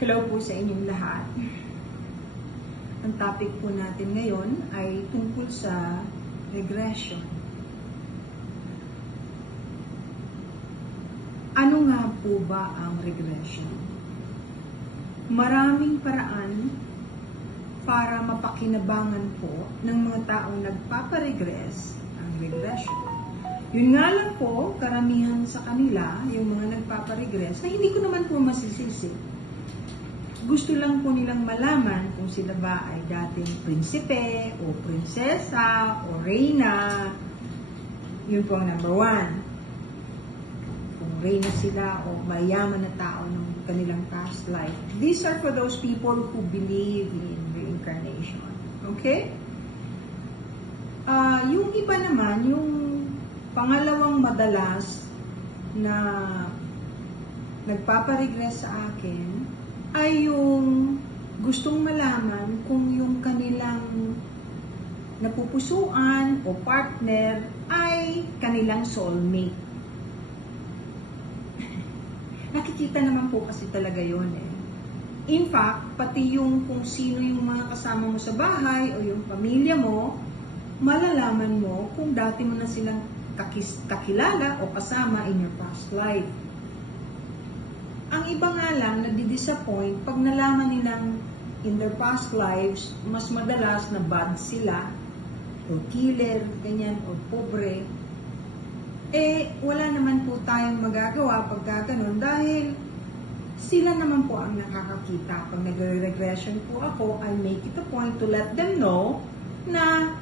Hello po sa inyong lahat. Ang topic po natin ngayon ay tungkol sa regression. Ano nga po ba ang regression? Maraming paraan para mapakinabangan po ng mga taong nagpaparegress ang regression. Yun nga lang po, karamihan sa kanila, yung mga nagpaparegress, na hindi ko naman po masisisi. Gusto lang po nilang malaman kung sila ba ay dating prinsipe o prinsesa o reyna. Yun po ang number one. Kung reyna sila o mayaman na tao ng kanilang past life. These are for those people who believe in reincarnation. Okay? Yung iba naman, yung pangalawang madalas na nagpaparegress sa akin ay yung gustong malaman kung yung kanilang napupusuan o partner ay kanilang soulmate. Nakikita naman po kasi talaga yun eh. In fact, pati yung kung sino yung mga kasama mo sa bahay o yung pamilya mo, malalaman mo kung dati mo na silang kakilala o kasama in your past life. Ang iba nga lang, nadi-disappoint pag nalaman nilang in their past lives, mas madalas na bad sila, o killer, ganyan, o pobre. Eh, wala naman po tayong magagawa pag ganun dahil sila naman po ang nakakakita. Pag nagre-regression po ako, I make it a point to let them know na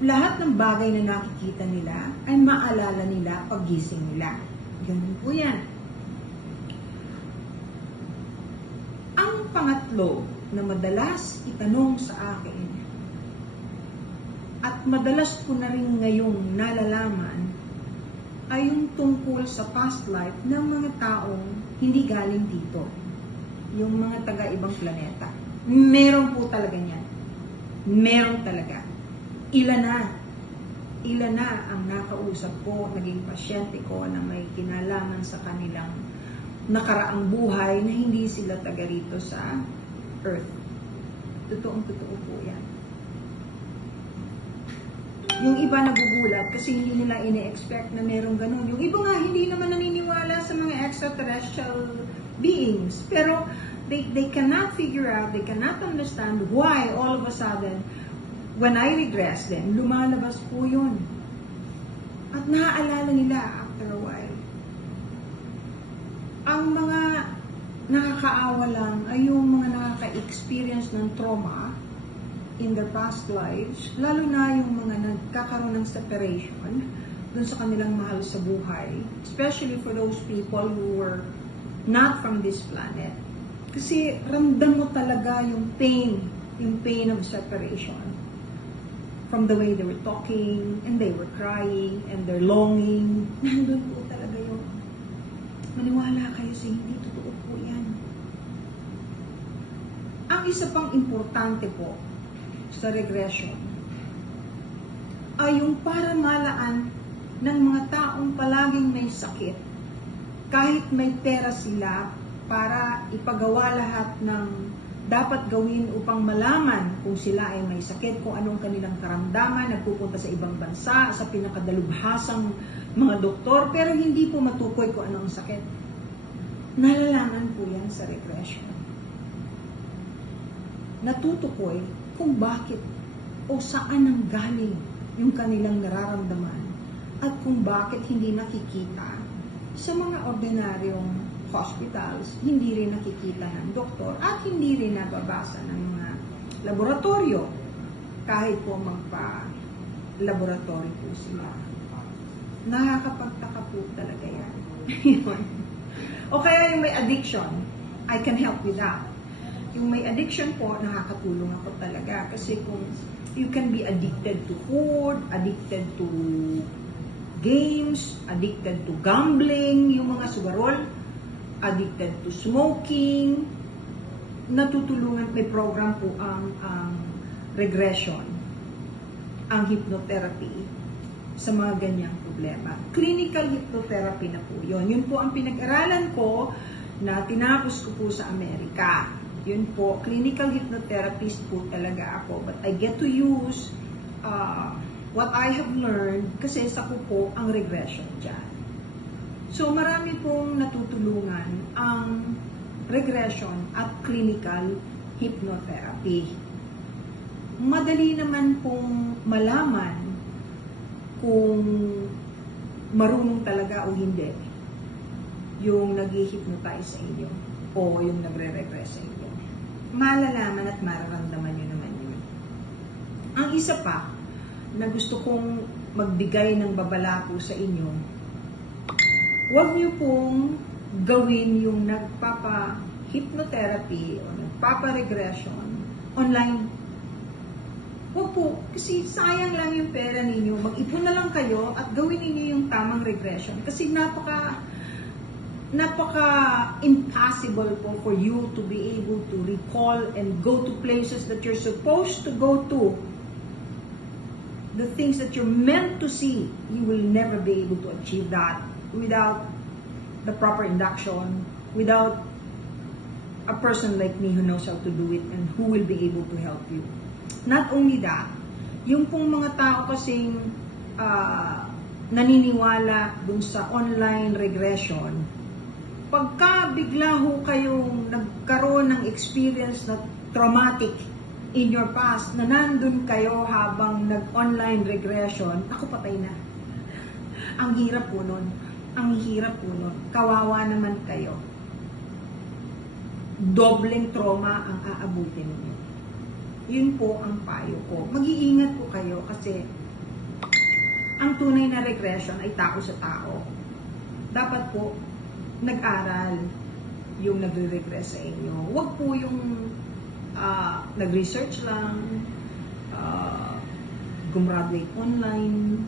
lahat ng bagay na nakikita nila ay maalala nila pag gising nila. Ganun po yan. Ang pangatlo na madalas itanong sa akin at madalas ko na rin ngayong nalalaman ay yung tungkol sa past life ng mga taong hindi galing dito. Yung mga taga-ibang planeta. Meron po talaga yan. Meron talaga. Ilan na ang nakausap ko, naging pasyente ko na may kinalaman sa kanilang nakaraang buhay na hindi sila taga rito sa Earth. Totoong-totoo po yan. Yung iba nagugulat kasi hindi nila ine-expect na merong ganun. Yung iba nga hindi naman naniniwala sa mga extraterrestrial beings. Pero they cannot figure out, they cannot understand why all of a sudden, when I regress them, lumalabas po yun. At naaalala nila after a while. Ang mga nakakaawa lang ay yung mga nakaka-experience ng trauma in their past lives, lalo na yung mga nagkakaroon ng separation dun sa kanilang mahal sa buhay, especially for those people who were not from this planet. Kasi ramdam mo talaga yung pain of separation. From the way they were talking, and they were crying, and they're longing, nandun po talaga yung maniwala kayo sa hindi, totoo po yan. Ang isa pang importante po sa regression ay yung para malaan ng mga taong palaging may sakit, kahit may pera sila para ipagawa lahat ng dapat gawin upang malaman kung sila ay may sakit, kung anong kanilang karamdaman, nagpupunta sa ibang bansa, sa pinakadalubhasang mga doktor, pero hindi po matukoy kung anong sakit. Nalalaman po yan sa regression. Natutukoy kung bakit o saan ang galing yung kanilang nararamdaman at kung bakit hindi nakikita sa mga ordinaryong hospitals, hindi rin nakikita ng doktor at hindi rin nababasa ng mga laboratorio kahit po magpa-laboratory po sila. Nakakapagtaka po talaga yan. O kaya yung may addiction, I can help with that. Yung may addiction po, nakakatulong ako talaga. Kasi kung you can be addicted to food, addicted to games, addicted to gambling, yung mga sugarol, addicted to smoking, natutulungan, may program po ang regression, ang hypnotherapy sa mga ganyang problema. Clinical hypnotherapy na po yun. Yun po ang pinag-aralan ko na tinapos ko po sa Amerika. Yun po, clinical hypnotherapist po talaga ako. But I get to use what I have learned kasi sa ko po ang regression dyan. So marami pong natutulungan ang regression at clinical hypnotherapy. Madali naman pong malaman kung marunong talaga o hindi yung nag-hypnotize sa inyo o yung nagre-regress sa inyo. Malalaman at mararamdaman nyo naman yun. Ang isa pa na gusto kong magbigay ng babala po sa inyo, huwag nyo pong gawin yung nagpapa-hypnotherapy o nagpapa-regression online. Huwag po, kasi sayang lang yung pera ninyo. Mag-ipon na lang kayo at gawin ninyo yung tamang regression. Kasi napaka-impossible po for you to be able to recall and go to places that you're supposed to go to. The things that you're meant to see, you will never be able to achieve that without the proper induction, without a person like me who knows how to do it and who will be able to help you. Not only that, yung pong mga tao kasing naniniwala dun sa online regression, pagka bigla ho kayong nagkaroon ng experience na traumatic in your past, na nandun kayo habang nag-online regression, ako patay na. Ang hirap po nun. Ang hirap po nun. Kawawa naman kayo. Dobleng trauma ang aabutin niyo. Yun po ang payo ko. Mag-iingat po kayo kasi ang tunay na regression ay tao sa tao. Dapat po nag-aral yung nagre-regress sa inyo. Huwag po yung nag-research lang, gumraduate online.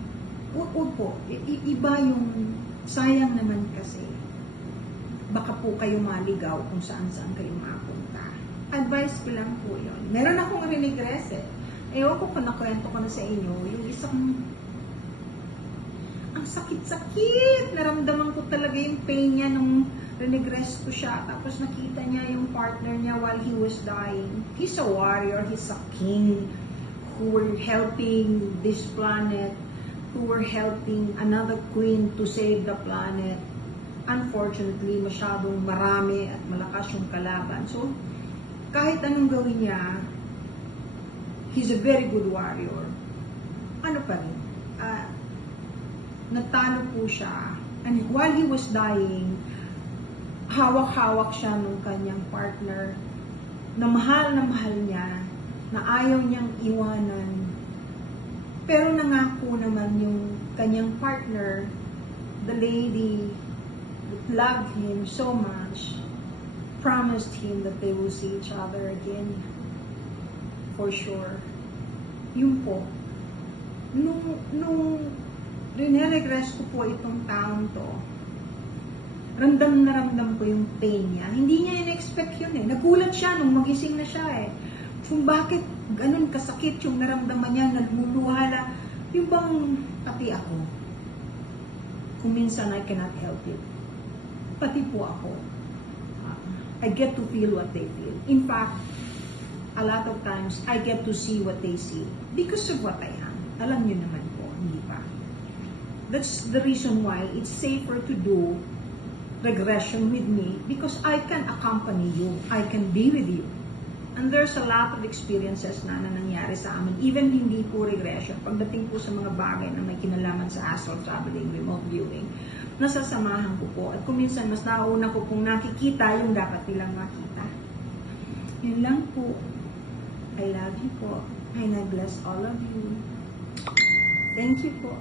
Huwag po. Iba yung sayang naman kasi. Baka po kayo maligaw kung saan-saan kayo mapunta. Advice ko lang po yun. Meron akong regress eh. Ewan ko kung nakwento ko na sa inyo, yung isang ang sakit-sakit. Naramdaman ko talaga yung pain niya nung regress ko siya. Tapos nakita niya yung partner niya while he was dying. He's a warrior, he's a king who were helping this planet, who were helping another queen to save the planet. Unfortunately, masyadong marami at malakas yung kalaban. So, kahit anong gawin niya, he's a very good warrior. Ano pa rin? Natalo po siya. And while he was dying, hawak-hawak siya ng kanyang partner na mahal niya, na ayaw niyang iwanan. Pero nangako naman yung kanyang partner, the lady that loved him so much, promised him that they will see each other again. For sure. Yun po. Nung rene-regress ko po itong taong to, ramdam na ramdam ko yung pain niya. Hindi niya in-expect yun eh. Nagulat siya nung magising na siya eh. Kung bakit ganun kasakit yung naramdaman niya, naluluhala. Yung bang pati ako. Kung minsan I cannot help it. Pati po ako. I get to feel what they feel. In fact, a lot of times, I get to see what they see because of what I am. Alam niyo naman po, hindi pa. That's the reason why it's safer to do regression with me because I can accompany you. I can be with you. And there's a lot of experiences na nangyari sa amin, even hindi po regression. Pagdating po sa mga bagay na may kinalaman sa astral traveling, remote viewing, nasasamahan ko po. At kung minsan, mas nauna ko pong nakikita yung dapat nilang makita. Yun lang po. I love you po. And I bless all of you. Thank you po.